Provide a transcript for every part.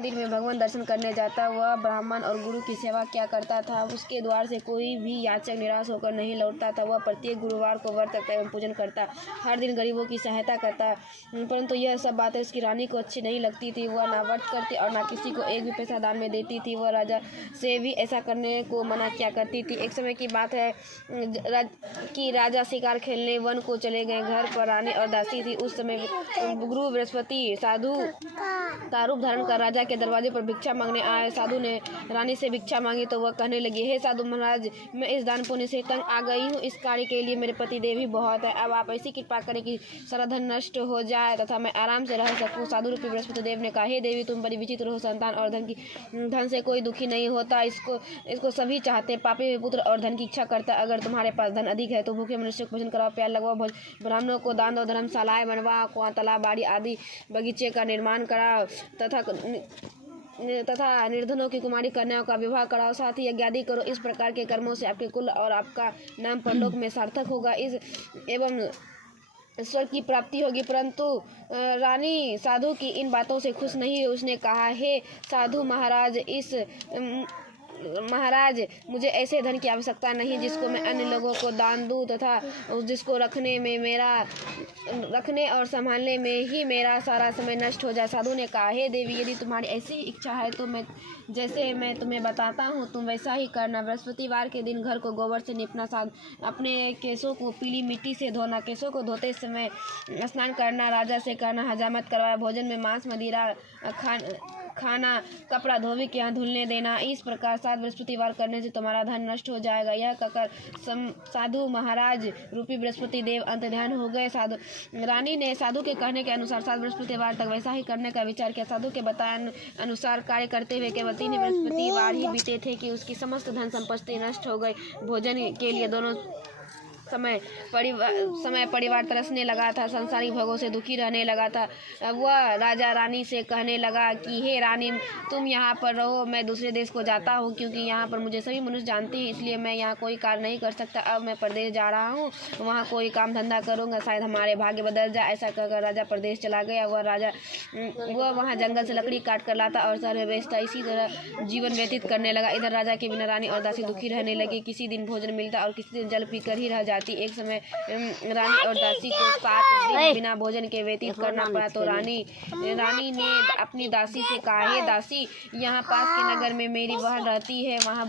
मंदिर में भगवान दर्शन करने जाता। वह ब्राह्मण और गुरु की सेवा क्या करता था। उसके द्वार से कोई भी याचक निराश होकर नहीं लौटता था। वह प्रत्येक गुरुवार को व्रत रखता एवं पूजन करता, हर दिन गरीबों की सहायता करता। परंतु यह सब बातें उसकी रानी को अच्छी नहीं लगती थी। वह ना व्रत करती और ना किसी को एक भी पैसा दान में देती थी। वह राजा से भी ऐसा करने को मना किया करती थी। एक समय की बात है कि राजा शिकार खेलने वन को चले गए। घर पर रानी और दासी थी। उस समय गुरु बृहस्पति साधु का रूप धारण कर राजा के दरवाजे पर भिक्षा मांगने आए। साधु ने रानी से भिक्षा मांगी तो वह कहने लगी, हे साधु महाराज, मैं इस दान पुण्य से तंग आ गई हूँ। इस कार्य के लिए मेरे पति देव ही बहुत है। अब आप ऐसी कृपा करें कि सारा धन नष्ट हो जाए तथा मैं आराम से रह सकूं। साधु रूपी बृहस्पति देव ने कहा, हे देवी, तुम बड़ी विचित्र हो। संतान और धन से कोई दुखी नहीं होता। इसको सभी चाहते। पापी पुत्र और धन की इच्छा करता। अगर तुम्हारे पास धन अधिक है तो भूखे मनुष्य को भोजन कराओ, प्यार लगवाओ, ब्राह्मणों को दान दो, धर्मशालाएं बनवाओ, कुआं, तालाब, बाड़ी आदि बगीचे का निर्माण कराओ तथा निर्धनों की कुमारी कन्याओं का विवाह कराओ। साथ ही यज्ञादि करो। इस प्रकार के कर्मों से आपके कुल और आपका नाम परलोक में सार्थक होगा एवं ईश्वर की प्राप्ति होगी। परंतु रानी साधु की इन बातों से खुश नहीं। उसने कहा, हे साधु महाराज, मुझे ऐसे धन की आवश्यकता नहीं जिसको मैं अन्य लोगों को दान दूं तथा जिसको रखने और संभालने में ही मेरा सारा समय नष्ट हो जाए। साधु ने कहा, हे देवी, यदि तुम्हारी ऐसी इच्छा है तो जैसे मैं तुम्हें बताता हूँ तुम वैसा ही करना। बृहस्पतिवार के दिन घर को गोबर से निपना, अपने केसों को पीली मिट्टी से धोना, केसों को धोते समय स्नान करना, राजा से कहना हजामत करवाया, भोजन में मांस मदिरा खाना, कपड़ा धोबी के यहाँ धुलने देना। इस प्रकार 7 बृहस्पतिवार करने से तुम्हारा धन नष्ट हो जाएगा। यह कहकर साधु महाराज रूपी बृहस्पति देव अंतर्ध्यान हो गए। रानी ने साधु के कहने के अनुसार 7 बृहस्पतिवार तक वैसा ही करने का विचार किया। साधु के बताए अनुसार कार्य करते हुए केवल 3 बृहस्पतिवार ही बीते थे कि उसकी समस्त धन संपत्ति नष्ट हो गई। भोजन के लिए दोनों समय परिवार तरसने लगा था। संसारिक भोगों से दुखी रहने लगा था। वह राजा रानी से कहने लगा कि हे रानी, तुम यहाँ पर रहो, मैं दूसरे देश को जाता हूँ, क्योंकि यहाँ पर मुझे सभी मनुष्य जानते हैं, इसलिए मैं यहाँ कोई कार्य नहीं कर सकता। अब मैं प्रदेश जा रहा हूँ, वहाँ कोई काम धंधा करूँगा, शायद हमारे भाग्य बदल जाए। ऐसा कहकर राजा प्रदेश चला गया। वह वहाँ जंगल से लकड़ी काट कर लाता और शहर में बेचता। इसी तरह जीवन व्यतीत करने लगा। इधर राजा के बिना रानी और दासी दुखी रहने लगी। किसी दिन भोजन मिलता और किसी दिन जल पीकर ही रह जाती। एक समय रानी और दासी को 7 दिन बिना भोजन के व्यतीत करना पड़ा तो रानी ने अपनी दासी से कहा, हे दासी, यहाँ पास के नगर में मेरी बहन रहती है, वह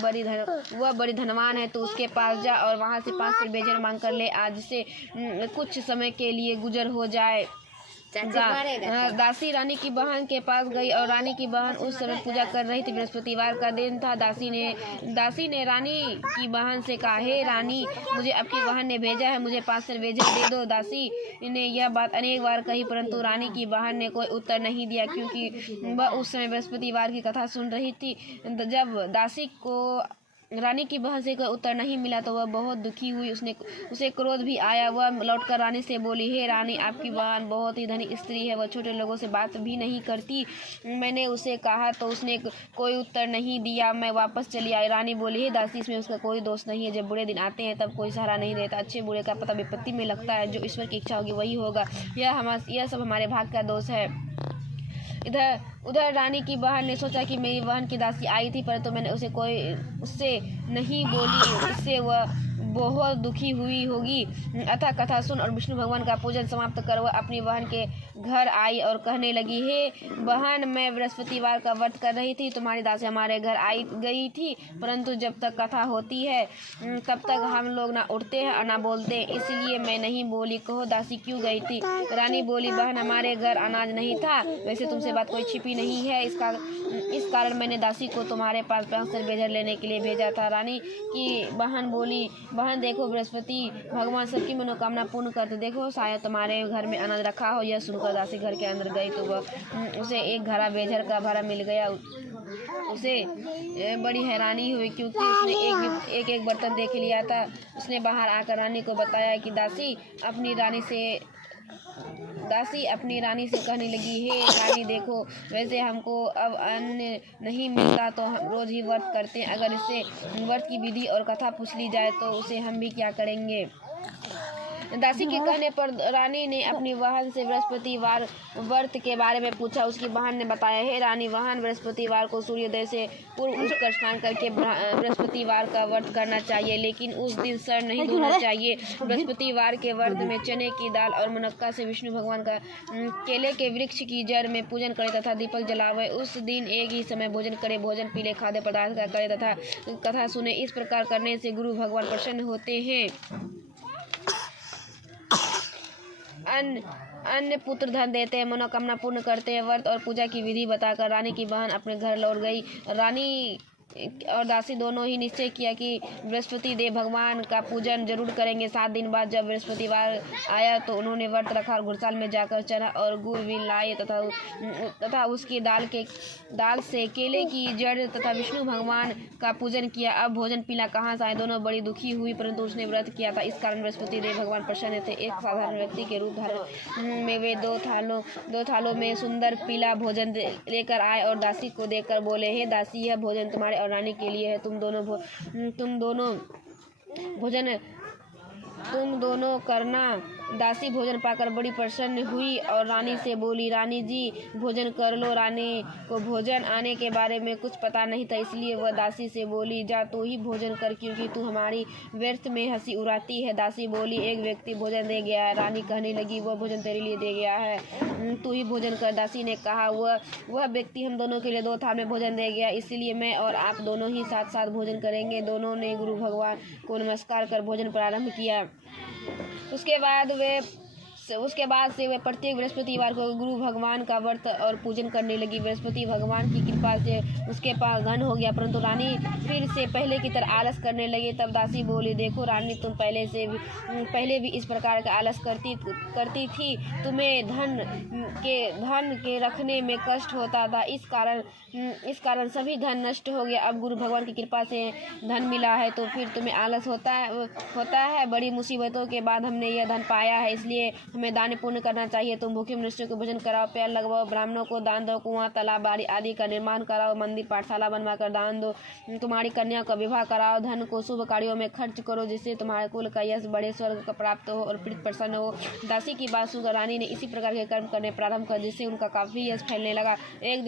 बड़ी धनवान है, तो उसके पास जा और वहाँ से 5 बेजर मांग कर ले आ, जिससे कुछ समय के लिए गुजर हो जाए। दासी रानी की बहन के पास गई और रानी की बहन उस समय पूजा कर रही थी। बृहस्पतिवार का दिन था। दासी ने रानी की बहन से कहा, हे रानी, मुझे आपकी बहन ने भेजा है, मुझे 5 बेजर दे दो। दासी ने यह बात अनेक बार कही, परंतु रानी की बहन ने कोई उत्तर नहीं दिया, क्योंकि वह उस समय बृहस्पतिवार की कथा सुन रही थी। जब दासी को रानी की बहन से कोई उत्तर नहीं मिला तो वह बहुत दुखी हुई। उसे क्रोध भी आया। वह लौटकर रानी से बोली, हे रानी, आपकी बहन बहुत ही धनी स्त्री है, वह छोटे लोगों से बात भी नहीं करती। मैंने उसे कहा तो उसने कोई उत्तर नहीं दिया, मैं वापस चली आई। रानी बोली, हे दासी, इसमें उसका कोई दोष नहीं है। जब बुरे दिन आते हैं तब कोई सहारा नहीं देता। अच्छे बुरे का पता विपत्ति में लगता है। जो ईश्वर की इच्छा होगी वही होगा। यह सब हमारे भाग्य का दोष है। उधर रानी की बहन ने सोचा कि मेरी बहन की दासी आई थी, परंतु मैंने उससे नहीं बोली, इससे वह बहुत दुखी हुई होगी। अतः कथा सुन और विष्णु भगवान का पूजन समाप्त कर वह अपनी बहन के घर आई और कहने लगी, हे बहन, मैं बृहस्पतिवार का व्रत कर रही थी, तुम्हारी दासी हमारे घर आई गई थी, परंतु जब तक कथा होती है तब तक हम लोग ना उठते हैं और ना बोलते हैं, इसलिए मैं नहीं बोली। कहो दासी क्यों गई थी? रानी बोली, बहन, हमारे घर अनाज नहीं था, वैसे तुमसे बात कोई छिपी नहीं है, इस कारण मैंने दासी को तुम्हारे पास 5 बेजर लेने के लिए भेजा था। रानी की बहन बोली, बहन, देखो, बृहस्पति भगवान सबकी मनोकामना पूर्ण करते, देखो शायद तुम्हारे घर में अनाज रखा हो। यह सुनकर दासी घर के अंदर गई तो उसे एक घड़ा बेजर का भरा मिल गया। उसे बड़ी हैरानी हुई, क्योंकि उसने एक बर्तन देख लिया था। उसने बाहर आकर रानी को बताया कि दासी अपनी रानी से कहने लगी, हे रानी, देखो, वैसे हमको अब अन्न नहीं मिलता तो हम रोज ही व्रत करते हैं। अगर इससे व्रत की विधि और कथा पूछ ली जाए तो उसे हम भी क्या करेंगे। दासी के कहने पर रानी ने अपनी बहन से बृहस्पतिवार व्रत के बारे में पूछा। उसकी बहन ने बताया, हे रानी बहन, बृहस्पतिवार को सूर्योदय से पूर्व उठकर स्नान करके बृहस्पतिवार का व्रत करना चाहिए, लेकिन उस दिन सर नहीं धोना चाहिए। बृहस्पतिवार के व्रत में चने की दाल और मुनक्का से विष्णु भगवान का केले के वृक्ष की जड़ में पूजन करे तथा दीपक जलावे। उस दिन एक ही समय भोजन करे, भोजन पीले खाद्य पदार्थ का करे तथा कथा सुने। इस प्रकार करने से गुरु भगवान प्रसन्न होते हैं। अन्य पुत्र धन देते हैं, मनोकामना पूर्ण करते हैं। व्रत और पूजा की विधि बताकर रानी की बहन अपने घर लौट गई। रानी और दासी दोनों ही निश्चय किया कि बृहस्पति देव भगवान का पूजन जरूर करेंगे। 7 दिन बाद जब बृहस्पतिवार आया तो उन्होंने व्रत रखा और घुड़साल में जाकर चना और गुड़ भी लाए तथा उसकी दाल से केले की जड़ तथा विष्णु भगवान का पूजन किया। अब भोजन पीना कहाँ से आए? दोनों बड़ी दुखी हुई, परंतु उसने व्रत किया था, इस कारण बृहस्पति देव भगवान प्रसन्न थे। एक साधारण व्यक्ति के रूप धारण में वे दो थालों में सुंदर पीला भोजन लेकर आए और दासी को देकर बोले, हे दासी, यह भोजन तुम्हारे और रानी के लिए है। तुम दोनों करना। दासी भोजन पाकर बड़ी प्रसन्न हुई और रानी से बोली, रानी जी भोजन कर लो। रानी को भोजन आने के बारे में कुछ पता नहीं था, इसलिए वह दासी से बोली, जा तू ही भोजन कर, क्योंकि तू हमारी व्यर्थ में हंसी उड़ाती है। दासी बोली, एक व्यक्ति भोजन दे गया है। रानी कहने लगी, वह भोजन तेरे लिए दे गया है, तू ही भोजन कर। दासी ने कहा, वह व्यक्ति हम दोनों के लिए 2 थाल में भोजन दे गया, इसलिए मैं और आप दोनों ही साथ साथ भोजन करेंगे। दोनों ने गुरु भगवान को नमस्कार कर भोजन प्रारंभ किया। उसके बाद से वे प्रत्येक बृहस्पतिवार को गुरु भगवान का व्रत और पूजन करने लगी। बृहस्पति भगवान की कृपा से उसके पास धन हो गया, परंतु रानी फिर से पहले की तरह आलस करने लगी। तब दासी बोली, देखो रानी, तुम पहले भी इस प्रकार का आलस करती थी। तुम्हें धन के रखने में कष्ट होता था, इस कारण सभी धन नष्ट हो गया। अब गुरु भगवान की कृपा से धन मिला है तो फिर तुम्हें आलस होता है। बड़ी मुसीबतों के बाद हमने यह धन पाया है, इसलिए हमें दान पुण्य करना चाहिए। तुम भूखे मनुष्यों को भोजन कराओ, पैर लगवाओ, ब्राह्मणों को दान दो, कुआं तालाब बाड़ी आदि का निर्माण कराओ, मंदिर पाठशाला बनवाकर दान दो, तुम्हारी कन्या का विवाह कराओ, धन को शुभ कार्यों में खर्च करो, जिससे तुम्हारे कुल का यश बड़े, स्वर्ग का प्राप्त हो और प्रीत प्रसन्न हो। दासी की बात सुनकर रानी ने इसी प्रकार के कर्म करने प्रारंभ कर, जिससे उनका काफी यश फैलने लगा। एक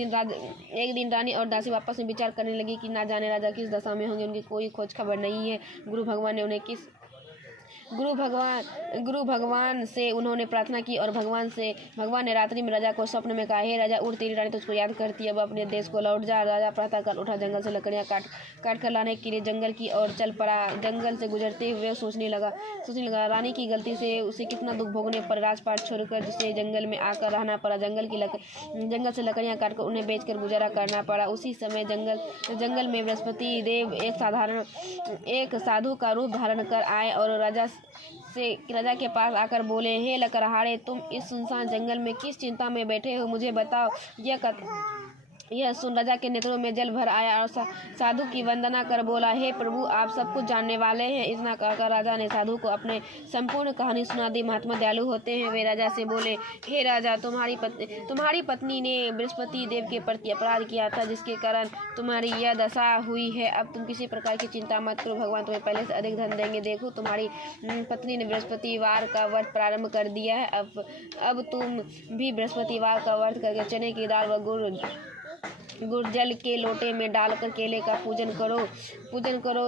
दिन रानी और दासी आपस में विचार करने लगी कि ना जाने राजा किस दशा में होंगे, उनकी कोई खोज खबर नहीं है। गुरु भगवान से उन्होंने प्रार्थना की और भगवान ने रात्रि में राजा को स्वप्न में कहा, हे राजा, उठ, तेरी रानी तुझको याद करती है, अब अपने देश को लौट जा। राजा प्रातःकाल उठा, जंगल से लकड़ियां काट कर लाने के लिए जंगल की ओर चल पड़ा। जंगल से गुजरते हुए सोचने लगा रानी की गलती से उसे कितना दुख भोगने पर राजपाट छोड़कर जिसे जंगल में आकर रहना पड़ा। जंगल से लकड़ियां काटकर उन्हें बेचकर गुजारा करना पड़ा। उसी समय जंगल में बृहस्पति देव एक साधु का रूप धारण कर आए और राजा के पास आकर बोले, हे लकड़हारे, तुम इस सुनसान जंगल में किस चिंता में बैठे हो, मुझे बताओ। यह सुन राजा के नेत्रों में जल भर आया और साधु की वंदना कर बोला, हे प्रभु, आप सब कुछ जानने वाले हैं। इतना कहकर राजा ने साधु को अपने संपूर्ण कहानी सुना दी। महात्मा दयालु होते हैं। वे राजा से बोले, हे राजा, तुम्हारी पत्नी ने बृहस्पति देव के प्रति अपराध किया था, जिसके कारण तुम्हारी यह दशा हुई है। अब तुम किसी प्रकार की चिंता मत करो, भगवान तुम्हें पहले से अधिक धन देंगे। देखो, तुम्हारी पत्नी ने बृहस्पतिवार का व्रत प्रारंभ कर दिया है। अब तुम भी बृहस्पतिवार का व्रत करके चने की दाल व गुड़ जल के लोटे में डालकर केले का पूजन करो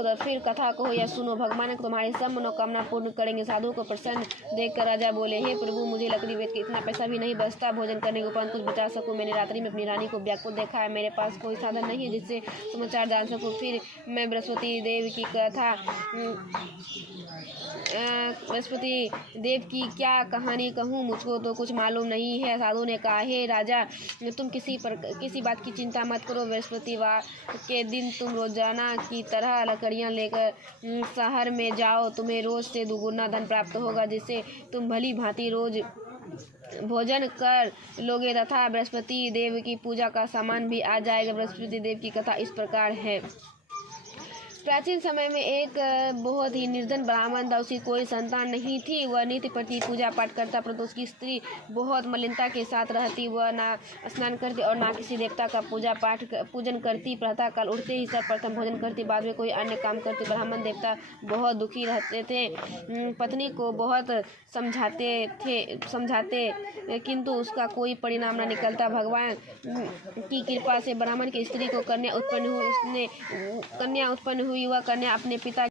तो फिर कथा कहो या सुनो, भगवान तुम्हारी सब मनोकामना पूर्ण करेंगे। साधु को प्रसन्न देखकर राजा बोले, हे प्रभु, मुझे लकड़ी बेच के इतना पैसा भी नहीं बचता भोजन करने के उपरांत कुछ बचा सकूं। मैंने रात्रि में अपनी रानी को व्याकुल देखा है, मेरे पास कोई साधन नहीं है जिससे समाचार जान सकूं। फिर मैं बृहस्पति देव की क्या कहानी कहूँ, मुझको तो कुछ मालूम नहीं है। साधु ने कहा, हे राजा, तुम किसी बात की चिंता मत करो। बृहस्पतिवार के दिन तुम रोजाना की तरह लकड़ियां लेकर शहर में जाओ, तुम्हें रोज से दुगुना धन प्राप्त होगा, जिससे तुम भली भांति रोज भोजन कर लोगे तथा बृहस्पति देव की पूजा का सामान भी आ जाएगा। बृहस्पति देव की कथा इस प्रकार है। प्राचीन समय में एक बहुत ही निर्धन ब्राह्मण था। उसकी कोई संतान नहीं थी। वह नित्य प्रति पूजा पाठ करता, परंतु उसकी स्त्री बहुत मलिनता के साथ रहती। वह ना स्नान करती और ना किसी देवता का पूजन करती। प्रातः काल उठते ही सर्वप्रथम भोजन करती, बाद में कोई अन्य काम करती। ब्राह्मण देवता बहुत दुखी रहते थे। पत्नी को बहुत समझाते किंतु उसका कोई परिणाम न निकलता। भगवान की कृपा से ब्राह्मण की स्त्री को कन्या उत्पन्न हुई। वह कन्या अपने पिता